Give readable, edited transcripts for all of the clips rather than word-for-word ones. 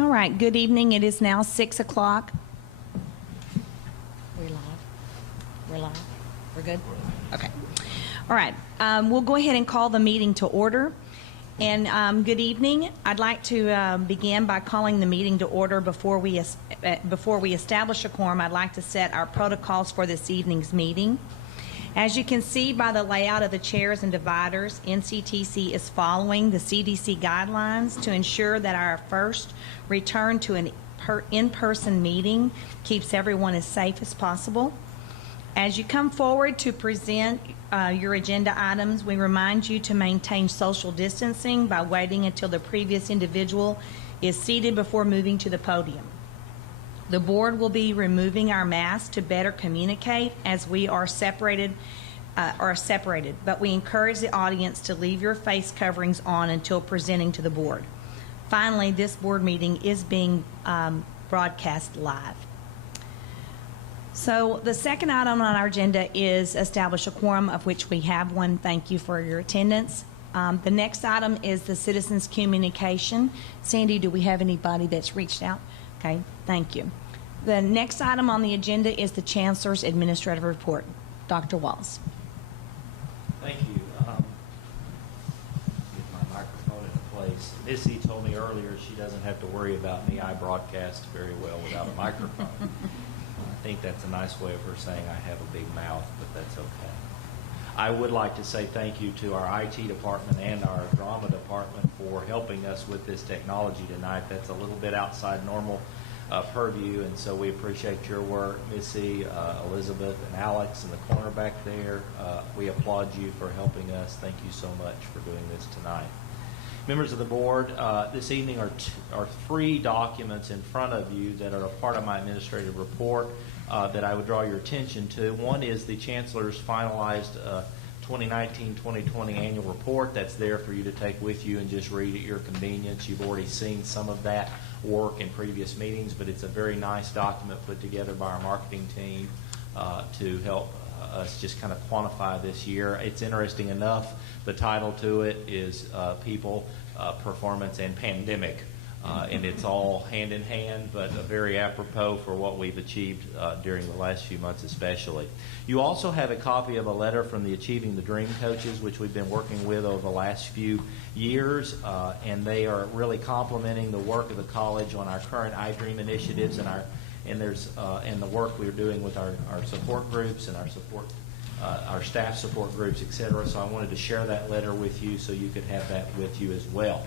All right, good evening. It is now 6 o'clock. We're live? We're live? We're good? Okay. All right, we'll go ahead and call the meeting to order. And good evening. I'd like to begin by calling the meeting to order. Before we establish a quorum, I'd like to set our protocols for this evening's meeting. As you can see by the layout of the chairs and dividers, NCTC is following the CDC guidelines to ensure that our first return to an in-person meeting keeps everyone as safe as possible. As you come forward to present your agenda items, we remind you to maintain social distancing by waiting until the previous individual is seated before moving to the podium. The board will be removing our masks to better communicate as we are separated, but we encourage the audience to leave your face coverings on until presenting to the board. Finally, this board meeting is being broadcast live. So the second item on our agenda is establish a quorum, of which we have one. Thank you for your attendance. The next item is the citizens' communication. Sandy, do we have anybody that's reached out? Okay, thank you. The next item on the agenda is the Chancellor's Administrative Report. Dr. Walls. Thank you. Get my microphone into place. Missy told me earlier she doesn't have to worry about me. I broadcast very well without a microphone. I think that's a nice way of her saying I have a big mouth, but that's okay. I would like to say thank you to our IT department and our drama department for helping us with this technology tonight. That's a little bit outside normal purview, and so we appreciate your work, Missy, Elizabeth, and Alex in the corner back there. We applaud you for helping us. Thank you so much for doing this tonight. Members of the board, this evening are three documents in front of you that are a part of my administrative report that I would draw your attention to. One is the Chancellor's finalized 2019-2020 annual report. That's there for you to take with you and just read at your convenience. You've already seen some of that work in previous meetings, but it's a very nice document put together by our marketing team to help us just kind of quantify this year. It's interesting enough. The title to it is People, Performance, and Pandemic. And it's all hand in hand, but very apropos for what we've achieved during the last few months especially. You also have a copy of a letter from the Achieving the Dream coaches, which we've been working with over the last few years, and they are really complimenting the work of the college on our current iDream initiatives and the work we're doing with our support groups and our staff support groups, etc. So I wanted to share that letter with you so you could have that with you as well.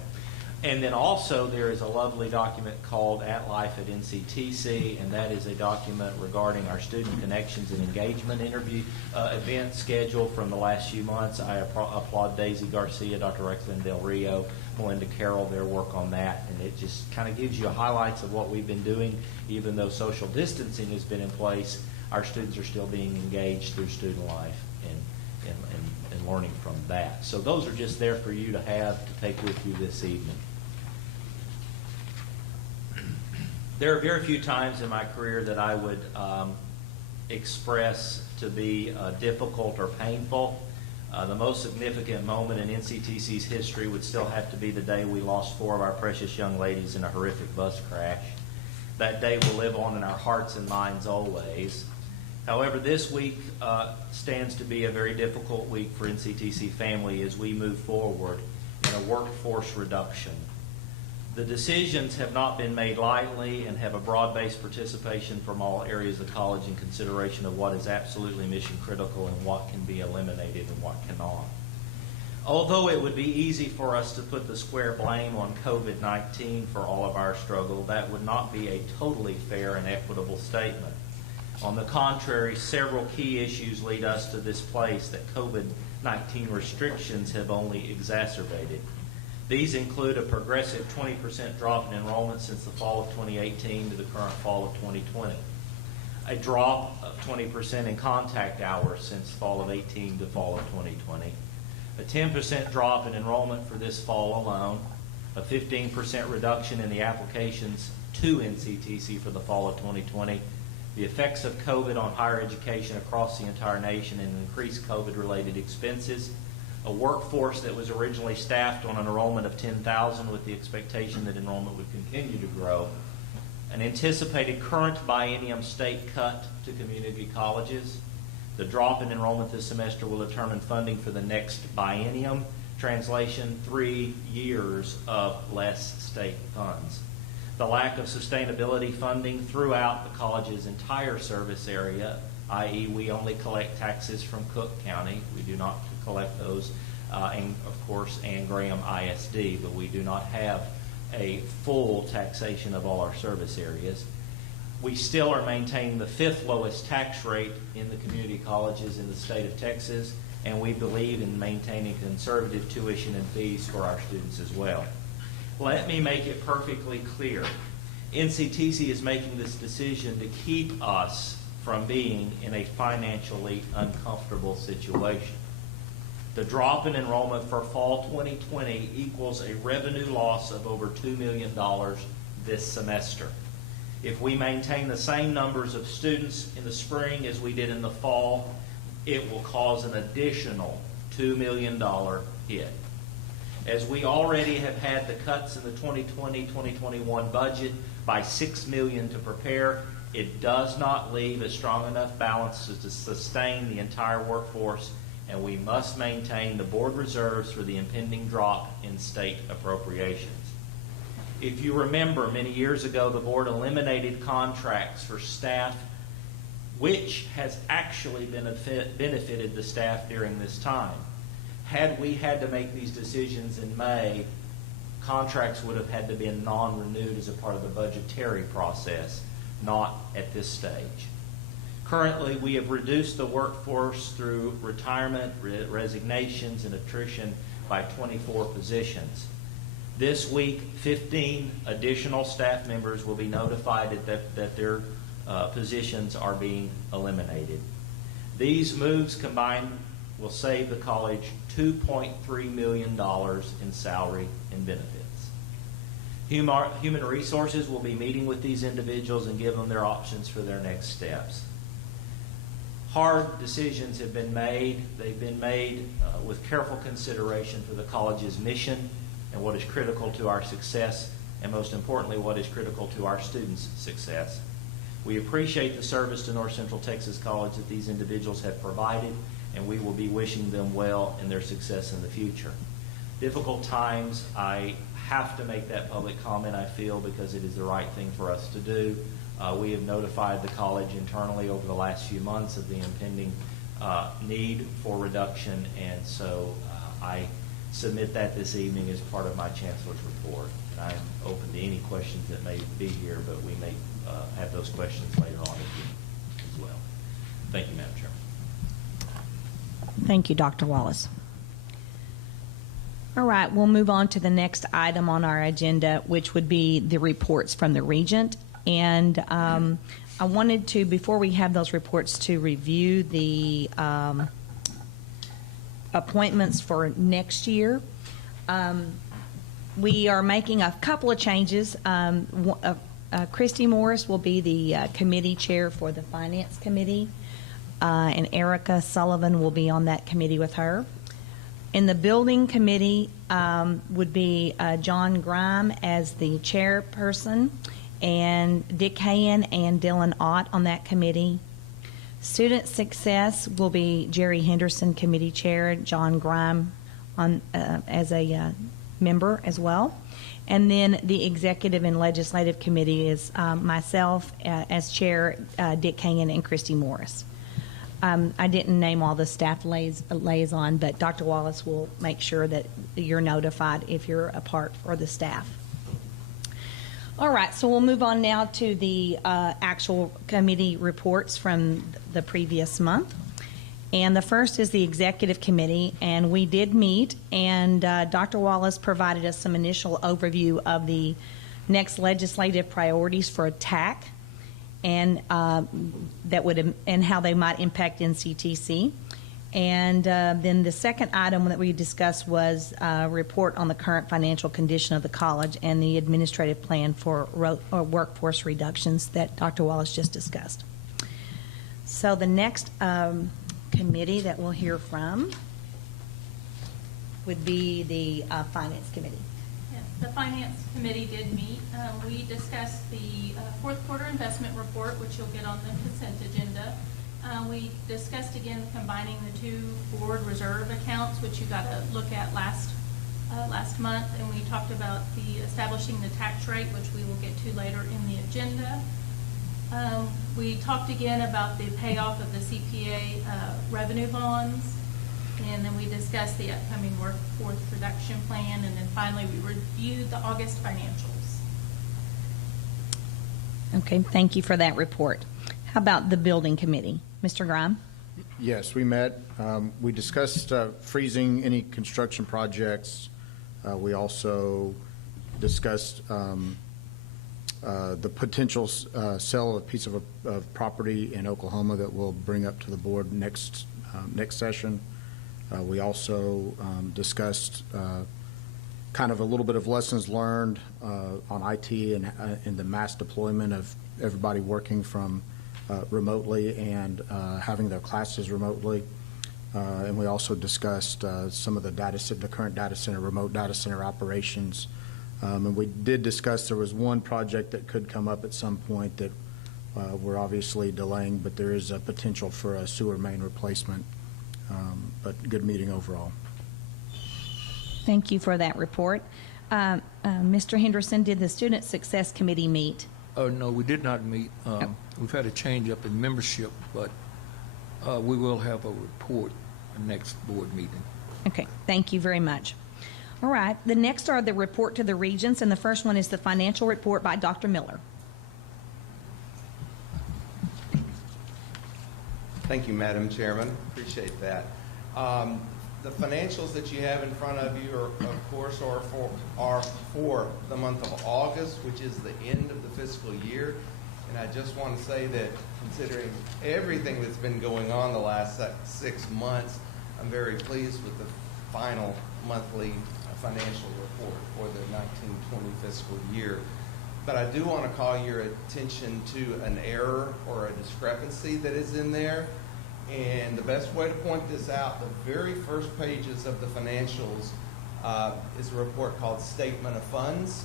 And then also there is a lovely document called At Life at NCTC, and that is a document regarding our student connections and engagement interview event schedule from the last few months. I applaud Daisy Garcia, Dr. Rexlyn Del Rio, Melinda Carroll, their work on that, and it just kind of gives you highlights of what we've been doing. Even though social distancing has been in place, our students are still being engaged through student life and learning from that. So those are just there for you to have to take with you this evening. There are very few times in my career that I would express to be difficult or painful. The most significant moment in NCTC's history would still have to be the day we lost 4 of our precious young ladies in a horrific bus crash. That day will live on in our hearts and minds always. However, this week stands to be a very difficult week for NCTC family as we move forward in a workforce reduction. The decisions have not been made lightly and have a broad-based participation from all areas of college in consideration of what is absolutely mission critical and what can be eliminated and what cannot. Although it would be easy for us to put the square blame on COVID-19 for all of our struggle, that would not be a totally fair and equitable statement. On the contrary, several key issues lead us to this place that COVID-19 restrictions have only exacerbated. These include a progressive 20% drop in enrollment since the fall of 2018 to the current fall of 2020. A drop of 20% in contact hours since fall of 18 to fall of 2020. A 10% drop in enrollment for this fall alone. A 15% reduction in the applications to NCTC for the fall of 2020. The effects of COVID on higher education across the entire nation and increased COVID-related expenses. a workforce that was originally staffed on an enrollment of 10,000 with the expectation that enrollment would continue to grow, an anticipated current biennium state cut to community colleges. The drop in enrollment this semester will determine funding for the next biennium. Translation, 3 years of less state funds. The lack of sustainability funding throughout the college's entire service area, i.e. we only collect taxes from Cook County. We do not collect those, and of course, Ann Graham ISD, but we do not have a full taxation of all our service areas. We still are maintaining the 5th lowest tax rate in the community colleges in the state of Texas, and we believe in maintaining conservative tuition and fees for our students as well. Let me make it perfectly clear. NCTC is making this decision to keep us from being in a financially uncomfortable situation. The drop in enrollment for fall 2020 equals a revenue loss of over $2 million this semester. If we maintain the same numbers of students in the spring as we did in the fall, it will cause an additional $2 million hit. As we already have had the cuts in the 2020-2021 budget by $6 million to prepare, it does not leave a strong enough balance to sustain the entire workforce, and we must maintain the board reserves for the impending drop in state appropriations. If you remember, many years ago, the board eliminated contracts for staff, which has actually benefited the staff during this time. Had we had to make these decisions in May, contracts would have had to be non-renewed as a part of the budgetary process, not at this stage. Currently, we have reduced the workforce through retirement, resignations, and attrition by 24 positions. This week, 15 additional staff members will be notified that their positions are being eliminated. These moves combined will save the college $2.3 million in salary and benefits. Human Resources will be meeting with these individuals and give them their options for their next steps. Hard decisions have been made. They've been made with careful consideration for the college's mission and what is critical to our success, and most importantly, what is critical to our students' success. We appreciate the service to North Central Texas College that these individuals have provided, and we will be wishing them well in their success in the future. Difficult times, I have to make that public comment, I feel, because it is the right thing for us to do. We have notified the college internally over the last few months of the impending need for reduction, and so I submit that this evening as part of my Chancellor's report. And I'm open to any questions that may be here, but we may have those questions later on as well. Thank you, Madam Chairman. Thank you, Dr. Wallace. All right, we'll move on to the next item on our agenda, which would be the reports from the Regent. And I wanted to, before we have those reports, to review the appointments for next year. We are making a couple of changes. Christy Morris will be the committee chair for the Finance Committee, and Erica Sullivan will be on that committee with her. In the Building Committee would be John Grime as the chairperson, and Dick Hayen and Dylan Ott on that committee. Student Success will be Jerry Henderson, committee chair, John Grime on as a member as well. And then the Executive and Legislative Committee is myself as chair, Dick Hayen, and Christy Morris. I didn't name all the staff liaison, but Dr. Wallace will make sure that you're notified if you're a part for the staff. All right, so we'll move on now to the actual committee reports from the previous month. And the first is the Executive Committee, and we did meet, and Dr. Wallace provided us some initial overview of the next legislative priorities for TAC, and that would and how they might impact NCTC. And then the second item that we discussed was a report on the current financial condition of the college and the administrative plan for workforce reductions that Dr. Wallace just discussed. So the next committee that we'll hear from would be the Finance Committee. Yes, the Finance Committee did meet. We discussed the fourth quarter investment report, which you'll get on the consent agenda. We discussed again combining the two board reserve accounts, which you got to look at last month, and we talked about the establishing the tax rate, which we will get to later in the agenda. We talked again about the payoff of the CPA revenue bonds, and then we discussed the upcoming workforce reduction plan, and then finally we reviewed the August financials. Okay, thank you for that report. How about the Building Committee? Mr. Grime? Yes, we met. We discussed freezing any construction projects. We also discussed the potential sale of a piece of property in Oklahoma that we'll bring up to the board next session. We also discussed kind of a little bit of lessons learned on IT and the mass deployment of everybody working from remotely and having their classes remotely. And we also discussed some of the current data center, remote data center operations. And we did discuss there was one project that could come up at some point that we're obviously delaying, but there is a potential for a sewer main replacement. But good meeting overall. Thank you for that report. Mr. Henderson, did the Student Success Committee meet? Oh, no, we did not meet. We've had a change up in membership, but we will have a report next board meeting. Okay, thank you very much. All right, the next are the report to the Regents, and the first one is the financial report by Dr. Miller. Thank you, Madam Chairman. Appreciate that. The financials that you have in front of you are, of course, are for the month of August, which is the end of the fiscal year. And I just want to say that considering everything that's been going on the last 6 months, I'm very pleased with the final monthly financial report for the 1920 fiscal year. But I do want to call your attention to an error or a discrepancy that is in there. And the best way to point this out, the very first pages of the financials is a report called Statement of Funds.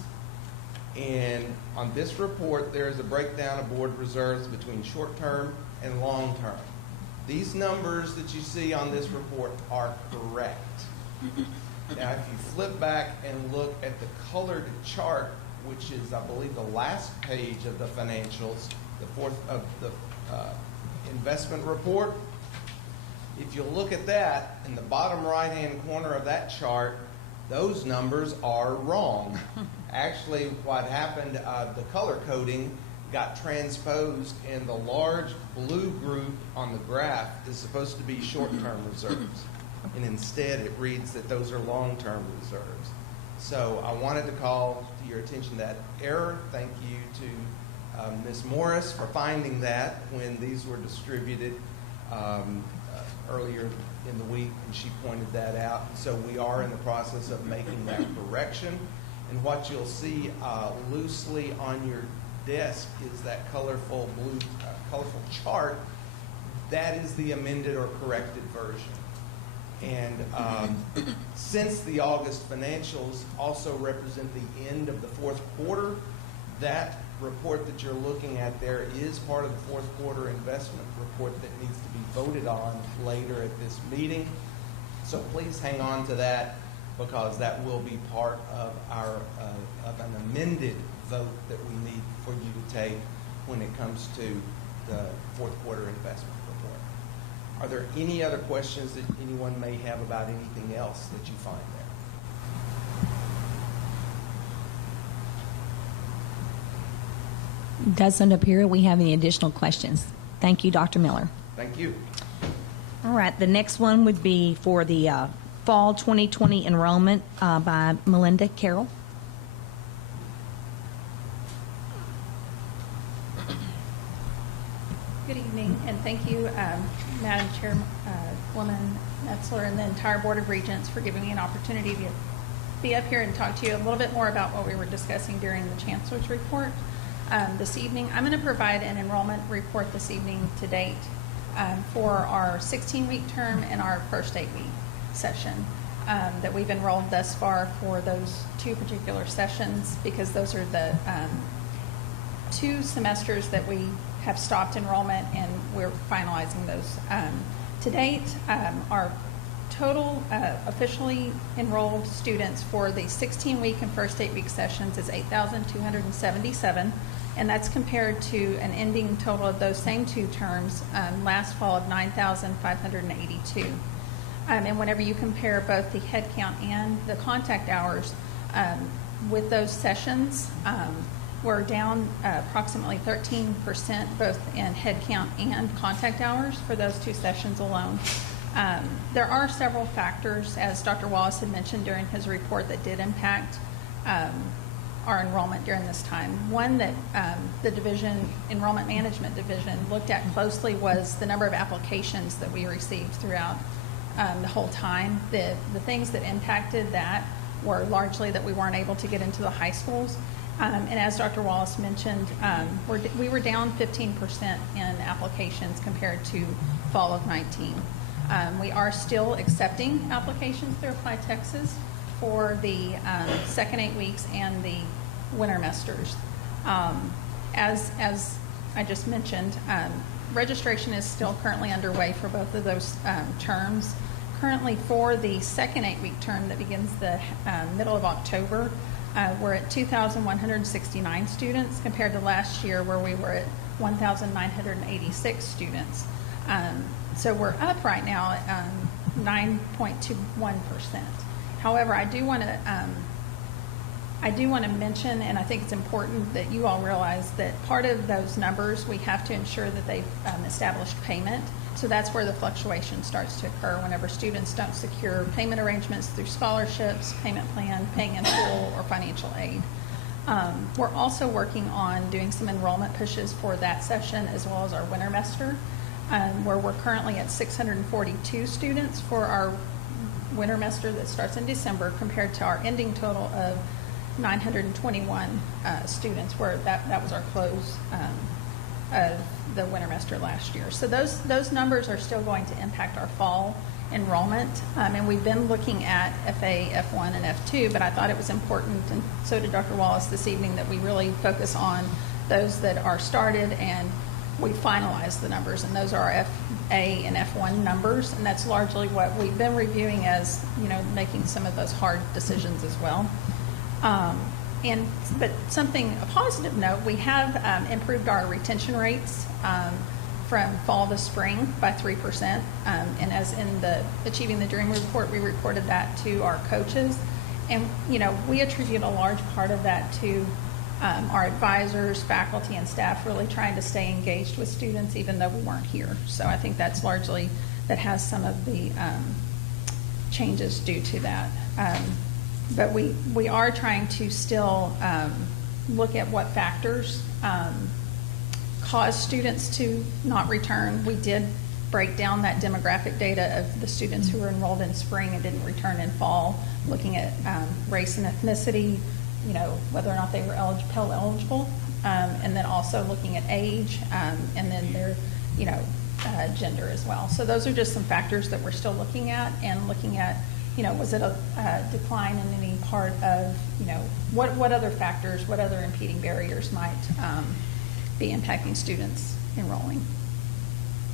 And on this report, there is a breakdown of board reserves between short-term and long-term. These numbers that you see on this report are correct. Now, if you flip back and look at the colored chart, which is, I believe, the last page of the financials, the fourth of the investment report, if you look at that, in the bottom right-hand corner of that chart, those numbers are wrong. Actually, what happened, the color coding got transposed, and the large blue group on the graph is supposed to be short-term reserves. And instead, it reads that those are long-term reserves. So I wanted to call to your attention that error. Thank you to Ms. Morris for finding that when these were distributed earlier in the week, and she pointed that out. So we are in the process of making that correction. And what you'll see loosely on your desk is that colorful blue, colorful chart. That is the amended or corrected version. And since the August financials also represent the end of the fourth quarter, that report that you're looking at there is part of the fourth quarter investment report that needs to be voted on later at this meeting. So please hang on to that, because that will be part of our of an amended vote that we need for you to take when it comes to the fourth quarter investment report. Are there any other questions that anyone may have about anything else that you find there? Doesn't appear we have any additional questions. Thank you, Dr. Miller. Thank you. All right, the next one would be for the Fall 2020 enrollment by Melinda Carroll. Good evening, and thank you, Madam Chairwoman Chancellor, and the entire Board of Regents for giving me an opportunity to be up here and talk to you a little bit more about what we were discussing during the Chancellor's report this evening. I'm going to provide an enrollment report this evening to date for our 16-week term and our first 8-week session. that we've enrolled thus far for those 2 particular sessions, because those are the 2 semesters that we have stopped enrollment, and we're finalizing those. To date, our total officially enrolled students for the 16-week and first 8-week sessions is 8,277, and that's compared to an ending total of those same 2 terms last fall of 9,582. And whenever you compare both the head count and the contact hours with those sessions, we're down approximately 13% both in head count and contact hours for those 2 sessions alone. There are several factors, as Dr. Wallace had mentioned during his report, that did impact our enrollment during this time. One that the Enrollment Management Division looked at closely was the number of applications that we received throughout the whole time. The things that impacted that were largely that we weren't able to get into the high schools. And as Dr. Wallace mentioned, we were down 15% in applications compared to fall of 19. We are still accepting applications through Apply Texas for the second 8 weeks and the winter semesters. As I just mentioned, registration is still currently underway for both of those terms. Currently, for the second 8-week term that begins the middle of October, we're at 2,169 students compared to last year where we were at 1,986 students. So we're up right now at 9.21%. However, I do want to mention, and I think it's important that you all realize that part of those numbers, we have to ensure that they've established payment. So that's where the fluctuation starts to occur whenever students don't secure payment arrangements through scholarships, payment plan, paying in full, or financial aid. We're also working on doing some enrollment pushes for that session as well as our winter semester, where we're currently at 642 students for our winter semester that starts in December compared to our ending total of 921 students, where that was our close of the winter semester last year. So those numbers are still going to impact our fall enrollment, and we've been looking at FA, F1, and F2, but I thought it was important, and so did Dr. Wallace this evening, that we really focus on those that are started and we finalize the numbers, and those are our FA and F1 numbers, and that's largely what we've been reviewing as, making some of those hard decisions as well. But a positive note, we have improved our retention rates from fall to spring by 3%. And as in the Achieving the Dream report, we reported that to our coaches. And, we attribute a large part of that to our advisors, faculty, and staff really trying to stay engaged with students even though we weren't here. So I think that's largely, that has some of the changes due to that. But we are trying to still look at what factors cause students to not return. We did break down that demographic data of the students who were enrolled in spring and didn't return in fall, looking at race and ethnicity, whether or not they were Pell eligible, and then also looking at age, and then their, gender as well. So those are just some factors that we're still looking at, and looking at, was it a decline in any part of, what other factors, what other impeding barriers might be impacting students enrolling.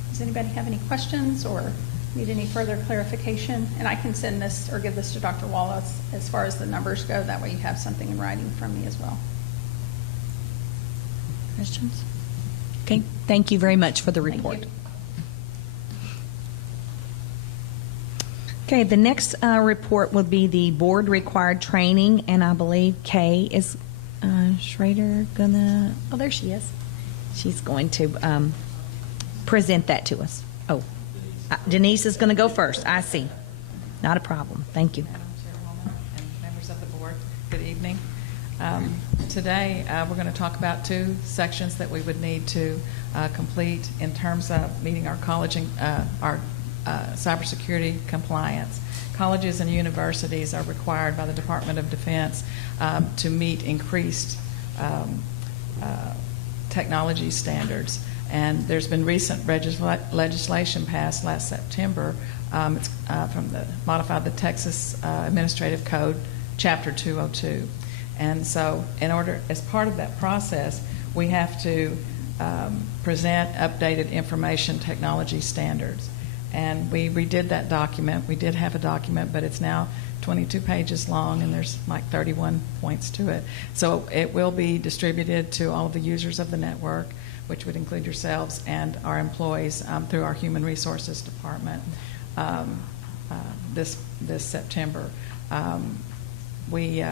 Does anybody have any questions or need any further clarification? And I can send this or give this to Dr. Wallace as far as the numbers go. That way you have something in writing from me as well. Questions? Okay, thank you very much for the report. Thank you. Okay, the next report will be the board required training, and I believe Kay is Schrader gonna, oh, there she is. She's going to present that to us. Oh, Denise is going to go first. I see. Not a problem. Thank you. Madam Chairwoman and members of the board, good evening. Today, we're going to talk about 2 sections that we would need to complete in terms of meeting our college and our cybersecurity compliance. Colleges and universities are required by the Department of Defense to meet increased technology standards. And there's been recent legislation passed last September It's modified the Texas Administrative Code, Chapter 202. And so as part of that process, we have to present updated information technology standards. And we redid that document. We did have a document, but it's now 22 pages long, and there's like 31 points to it. So it will be distributed to all of the users of the network, which would include yourselves and our employees through our Human Resources Department this September. We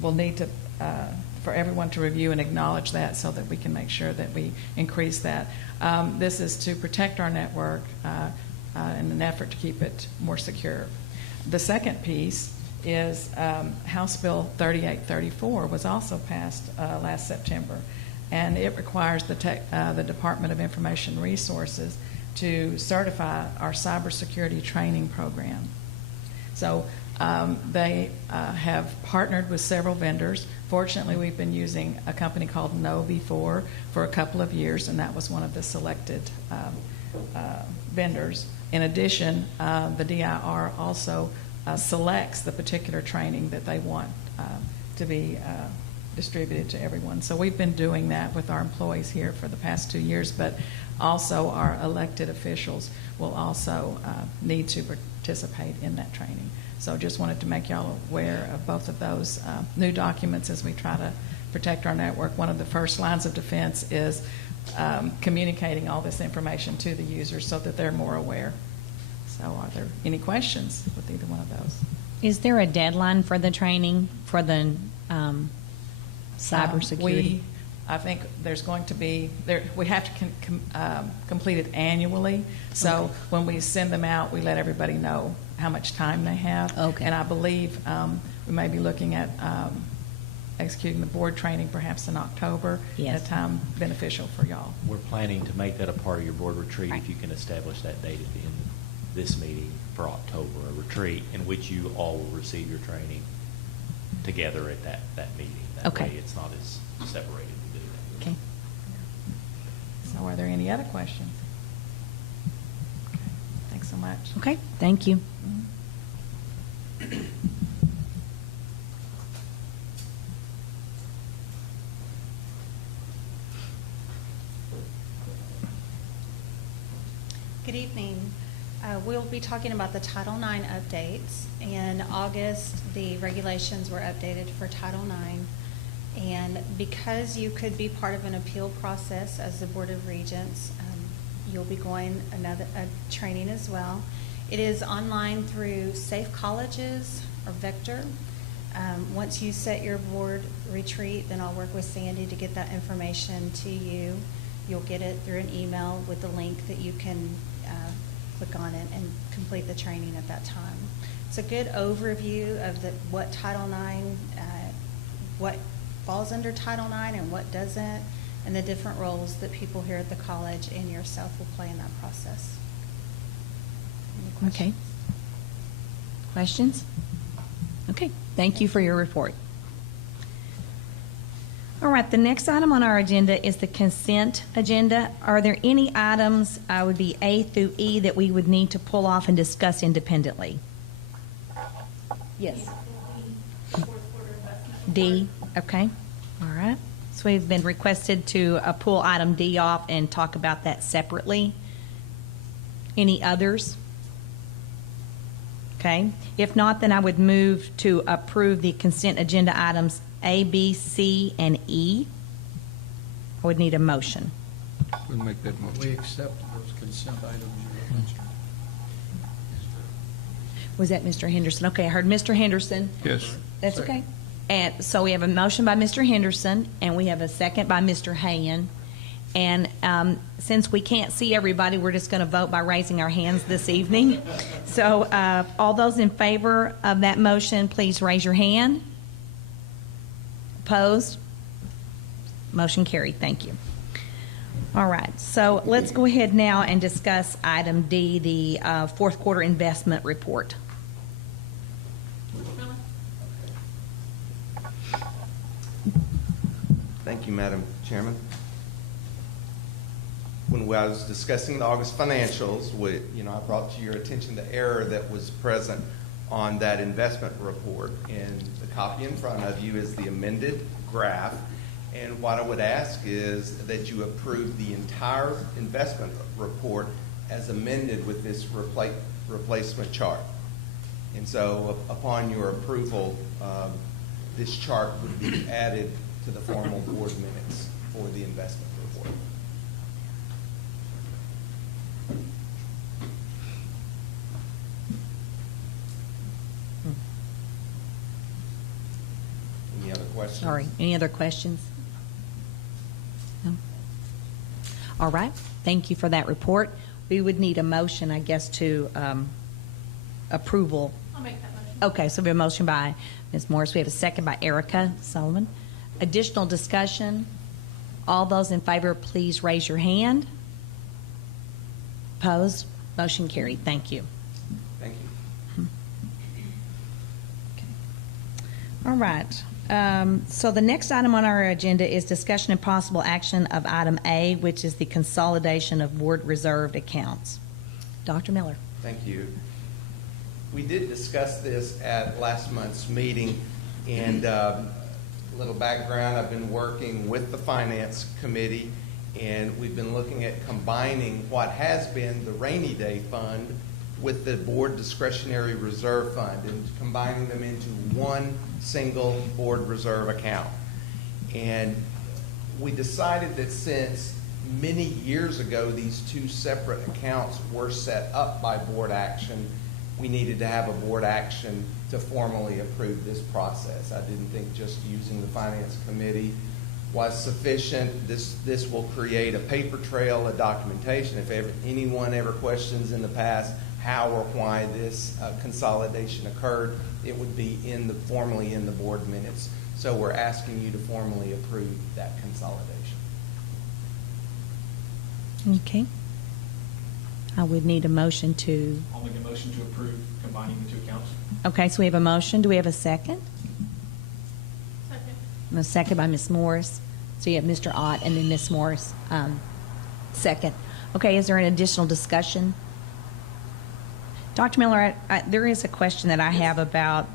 will need to for everyone to review and acknowledge that so that we can make sure that we increase that. This is to protect our network in an effort to keep it more secure. The second piece is House Bill 3834 was also passed last September, and it requires the Department of Information Resources to certify our cybersecurity training program. So they have partnered with several vendors. Fortunately, we've been using a company called Know Before for a couple of years, and that was one of the selected vendors. In addition, the DIR also selects the particular training that they want to be distributed to everyone. So we've been doing that with our employees here for the past 2 years, but also our elected officials will also need to participate in that training. So just wanted to make y'all aware of both of those new documents as we try to protect our network. One of the first lines of defense is communicating all this information to the users so that they're more aware. So are there any questions with either one of those? Is there a deadline for the training for the cybersecurity? I think there's going to be, we have to complete it annually. So when we send them out, we let everybody know how much time they have. Okay. And I believe we may be looking at executing the board training perhaps in October. Yes. At a time beneficial for y'all. We're planning to make that a part of your board retreat. Right. If you can establish that date at the end of this meeting for October, a retreat in which you all will receive your training together at that meeting. That Okay. way it's not as separated to do that. Okay. So are there any other questions? Okay. Thanks so much. Okay, thank you. Good evening. We'll be talking about the Title IX updates. In August, the regulations were updated for Title IX. And because you could be part of an appeal process as the Board of Regents, you'll be going a training as well. It is online through Safe Colleges or Vector. Once you set your board retreat, then I'll work with Sandy to get that information to you. You'll get it through an email with the link that you can click on it and complete the training at that time. It's a good overview of what Title IX, what falls under Title IX and what doesn't, and the different roles that people here at the college and yourself will play in that process. Any Okay. questions? Questions? Okay, thank you for your report. All right, the next item on our agenda is the consent agenda. Are there any items, would be A through E, that we would need to pull off and discuss independently? Yes. D, okay, all right. So we've been requested to pull item D off and talk about that separately. Any others? Okay, if not, then I would move to approve the consent agenda items A, B, C, and E. I would need a motion. We'll make that motion. We accept those consent items you mentioned. Was that Mr. Henderson? Okay, I heard Mr. Henderson. Yes. That's Second. okay. And so we have a motion by Mr. Henderson, and we have a second by Mr. Hayen. And since we can't see everybody, we're just going to vote by raising our hands this evening. So all those in favor of that motion, please raise your hand. Opposed? Motion carried. Thank you. All right. So let's go ahead now and discuss item D, the fourth quarter investment report. Thank you, Madam Chairman. when I was discussing the August financials, I brought to your attention the error that was present on that investment report. And the copy in front of you is the amended graph. And what I would ask is that you approve the entire investment report as amended with this replacement chart. And so upon your approval, this chart would be added to the formal board minutes for the investment report. Any other questions? Sorry, any other questions? No? All right, thank you for that report. We would need a motion, I guess, to approval. I'll make that motion. Okay, so we have a motion by Ms. Morris. We have a second by Erica Sullivan. Additional discussion. All those in favor, please raise your hand. Opposed? Motion carried. Thank you. Thank you. All right. So the next item on our agenda is discussion and possible action of item A, which is the consolidation of board reserved accounts. Dr. Miller. Thank you. We did discuss this at last month's meeting, and a little background, I've been working with the Finance Committee, and we've been looking at combining what has been the rainy day fund with the board discretionary reserve fund and combining them into one single board reserve account. And we decided that since many years ago these two separate accounts were set up by board action, we needed to have a board action to formally approve this process. I didn't think just using the Finance Committee was sufficient. This will create a paper trail of documentation. If anyone ever questions in the past how or why this consolidation occurred, it would be formally in the board minutes. So we're asking you to formally approve that consolidation. Okay. I would need a motion to. I'll make a motion to approve combining the two accounts. Okay, so we have a motion. Do we have a second? Second. A second by Ms. Morris. So you have Mr. Ott and then Ms. Morris. Second. Okay, is there an additional discussion? Dr. Miller, there is a question that I have about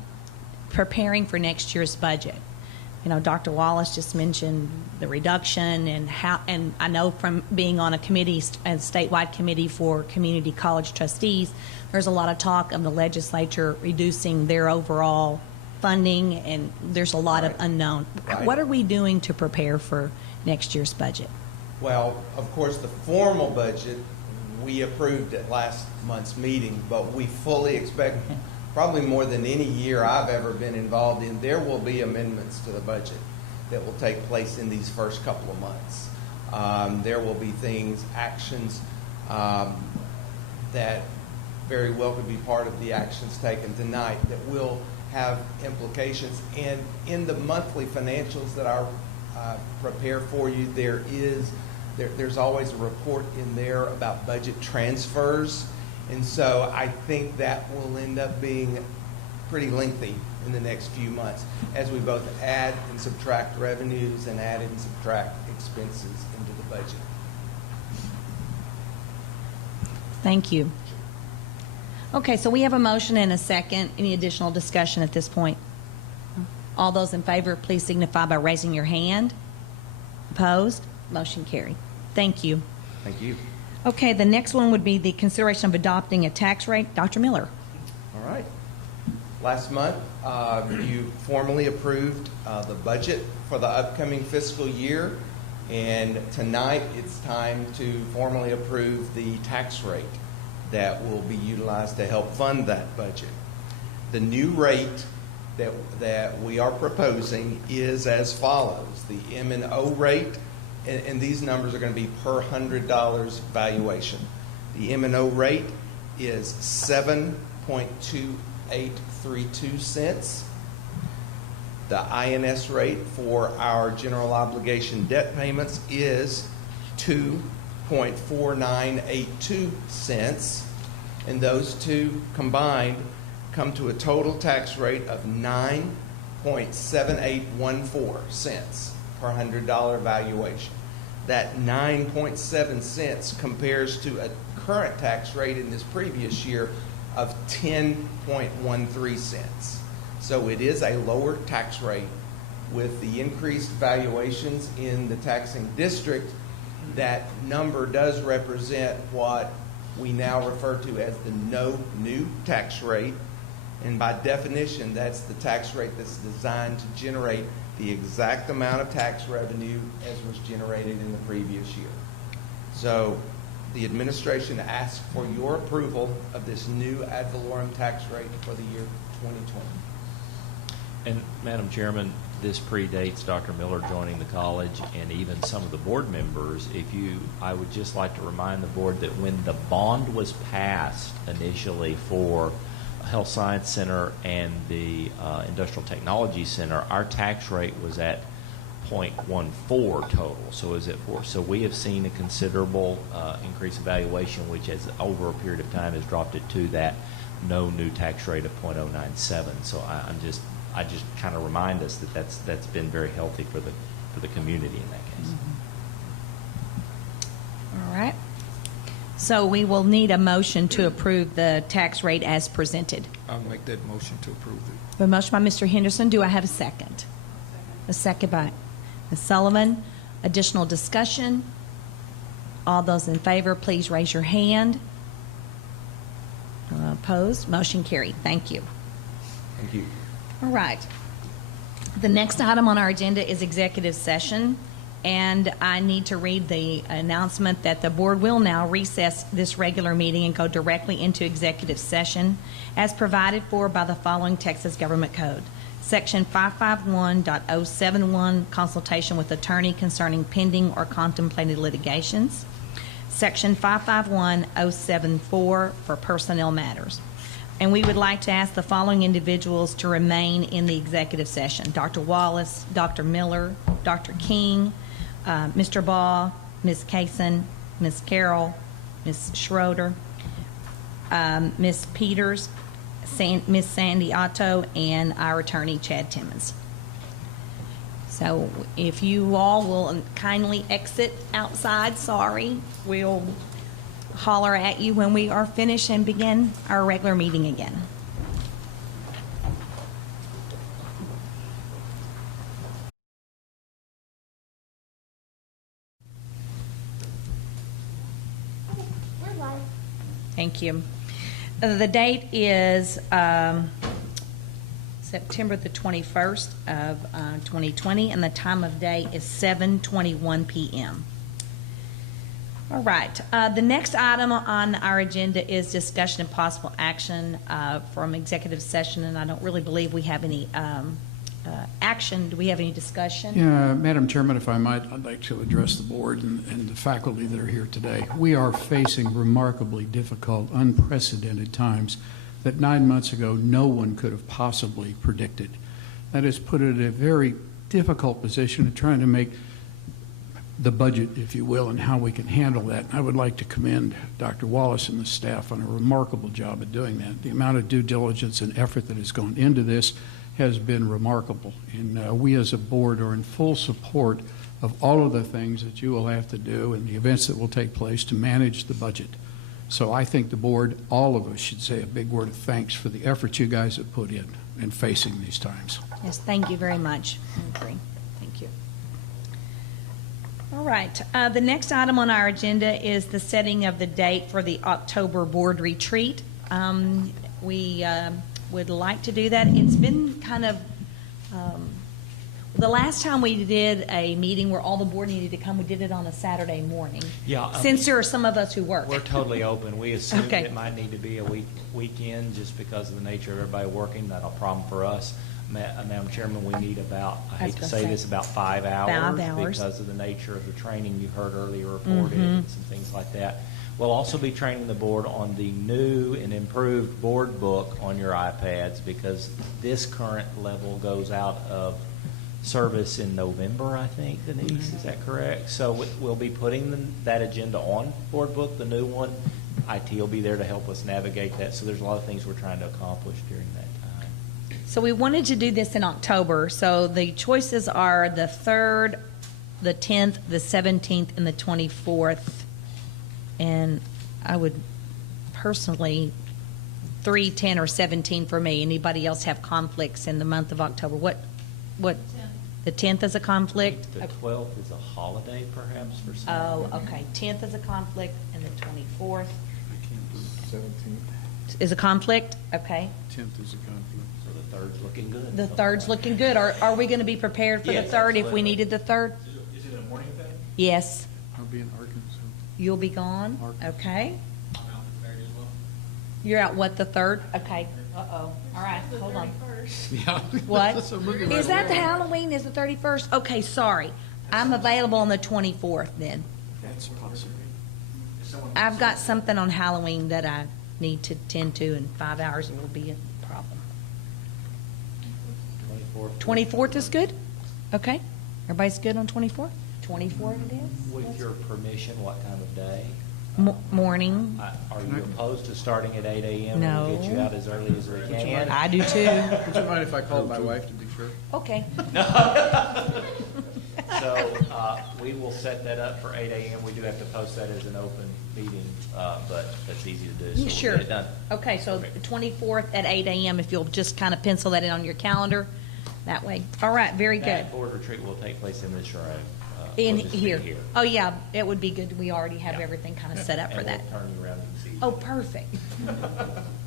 preparing for next year's budget. You know, Dr. Wallace just mentioned the reduction and I know from being on a committee, a statewide committee for community college trustees, there's a lot of talk of the legislature reducing their overall funding, and there's a lot of unknown. Right. What are we doing to prepare for next year's budget? Well, of course, the formal budget we approved at last month's meeting, but we fully expect, probably more than any year I've ever been involved in, there will be amendments to the budget that will take place in these first couple of months. There will be things, actions that very well could be part of the actions taken tonight that will have implications. And in the monthly financials that I prepare for you, there's always a report in there about budget transfers. And so I think that will end up being pretty lengthy in the next few months as we both add and subtract revenues and add and subtract expenses into the budget. Thank you. Okay, so we have a motion and a second. Any additional discussion at this point? All those in favor, please signify by raising your hand. Opposed? Motion carried. Thank you. Thank you. Okay, the next one would be the consideration of adopting a tax rate. Dr. Miller. All right. Last month, you formally approved the budget for the upcoming fiscal year, and tonight it's time to formally approve the tax rate that will be utilized to help fund that budget. The new rate that we are proposing is as follows. The M&O rate, and these numbers are going to be per $100 valuation. The M&O rate is 7.2832 cents. The INS rate for our general obligation debt payments is 2.4982 cents. And those two combined come to a total tax rate of 9.7814 cents per $100 valuation. that 9.7 cents compares to a current tax rate in this previous year of 10.13 cents. So it is a lower tax rate. With the increased valuations in the taxing district, that number does represent what we now refer to as the no new tax rate. And by definition, that's the tax rate that's designed to generate the exact amount of tax revenue as was generated in the previous year. So the administration asks for your approval of this new ad valorem tax rate for the year 2020. And Madam Chairman, this predates Dr. Miller joining the college and even some of the board members. I would just like to remind the board that when the bond was passed initially for Health Science Center and the Industrial Technology Center, our tax rate was at 0.14 total. So is it 4? So we have seen a considerable increase in valuation, which has over a period of time has dropped it to that no new tax rate of 0.097. So I just kind of remind us that that's been very healthy for the community in that case. All right. So we will need a motion to approve the tax rate as presented. I'll make that motion to approve it. A motion by Mr. Henderson. Do I have a second? A second by Ms. Sullivan. Additional discussion? All those in favor, please raise your hand. Opposed? Motion carried. Thank you. Thank you. All right. The next item on our agenda is executive session, and I need to read the announcement that the board will now recess this regular meeting and go directly into executive session as provided for by the following Texas Government Code. Section 551.071, consultation with attorney concerning pending or contemplated litigations. Section 551.074 for personnel matters. And we would like to ask the following individuals to remain in the executive session: Dr. Wallace, Dr. Miller, Dr. King, Mr. Baugh, Ms. Kaysen, Ms. Carroll, Ms. Schroeder, Ms. Peters, Ms. Sandy Otto, and our attorney, Chad Timmons. So if you all will kindly exit outside, we'll holler at you when we are finished and begin our regular meeting again. We're live. Thank you. The date is September the 21st of 2020, and the time of day is 7:21 p.m. All right. The next item on our agenda is discussion and possible action from executive session, and I don't really believe we have any action. Do we have any discussion? Yeah, Madam Chairman, if I might, I'd like to address the board and the faculty that are here today. We are facing remarkably difficult, unprecedented times that 9 months ago no one could have possibly predicted. That has put it in a very difficult position of trying to make the budget, if you will, and how we can handle that. I would like to commend Dr. Wallace and the staff on a remarkable job of doing that. The amount of due diligence and effort that has gone into this has been remarkable. And we as a board are in full support of all of the things that you will have to do and the events that will take place to manage the budget. So I think the board, all of us, should say a big word of thanks for the effort you guys have put in facing these times. Yes, thank you very much. I agree. Thank you. All right. The next item on our agenda is the setting of the date for the October board retreat. We would like to do that. It's been kind of the last time we did a meeting where all the board needed to come, we did it on a Saturday morning. Yeah. Since there are some of us who work. We're totally open. We assumed Okay. it might need to be a weekend just because of the nature of everybody working. Not a problem for us. Madam Chairman, we need about, I hate to say this, about 5 hours. 5 hours. Because of the nature of the training you heard earlier reported and some things like that. We'll also be training the board on the new and improved board book on your iPads because this current level goes out of service in November, I think, Denise. Is that correct? So we'll be putting that agenda on board book, the new one. IT will be there to help us navigate that. So there's a lot of things we're trying to accomplish during that time. So we wanted to do this in October. So the choices are the 3rd, the 10th, the 17th, and the 24th. And I would personally, 3, 10, or 17 for me. Anybody else have conflicts in the month of October? What, the 10th is a conflict? The 12th is a holiday perhaps for some. Oh, okay. 10th is a conflict, and the 24th 17th. is a conflict? Okay. 10th is a conflict. So the 3rd's looking good. The 3rd's looking good. Are we going to be prepared for Yes, the 3rd if we absolutely. needed the 3rd? Is it a morning thing? Yes. I'll be in Arkansas. You'll be gone? Arkansas. Okay. I'm out the Saturday as well. You're out what, the 3rd? Okay. Uh-oh. All right, hold on. Yeah. What? So moving right Is that the along. Halloween, is the 31st? Okay, sorry. I'm available on the 24th then. That's possible. I've got something on Halloween that I need to tend to in 5 hours. It will be a problem. 24th. 24th is good? Okay. Everybody's good on 24th? 24th it is? With your permission, what time of day? Morning. Are you opposed to starting at 8 a.m.? No. We'll get you out as early as we can. I do too. Would you mind if I called my wife to be sure? Okay. So we will set that up for 8 a.m. We do have to post that as an open meeting, but that's easy to do. So we'll Sure. get it done. Okay, so the Perfect. 24th at 8 a.m., if you'll just kind of pencil that in on your calendar, that way. All right, very good. That board retreat will take place in this room. In We'll just be here. Oh, yeah, it would be good. We already have Yeah. everything kind of set up for that. And we'll turn you around and see. Oh, perfect.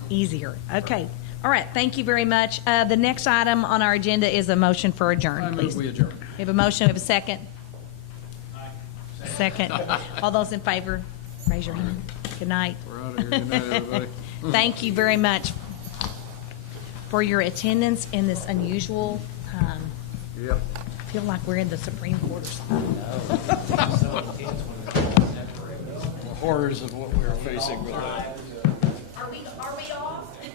Easier. Okay. All right, thank you very much. The next item on our agenda is a motion for I adjourn, move please. we adjourn. We have a motion, we have a second. Second. All those in favor, raise your hand. Good night. We're out of here. Good night, everybody. Thank you very much for your attendance in this unusual time. Yep. I feel like we're in the Supreme Court or something. No. So intense when it's separate. The horrors of what we are facing with that. Are we all?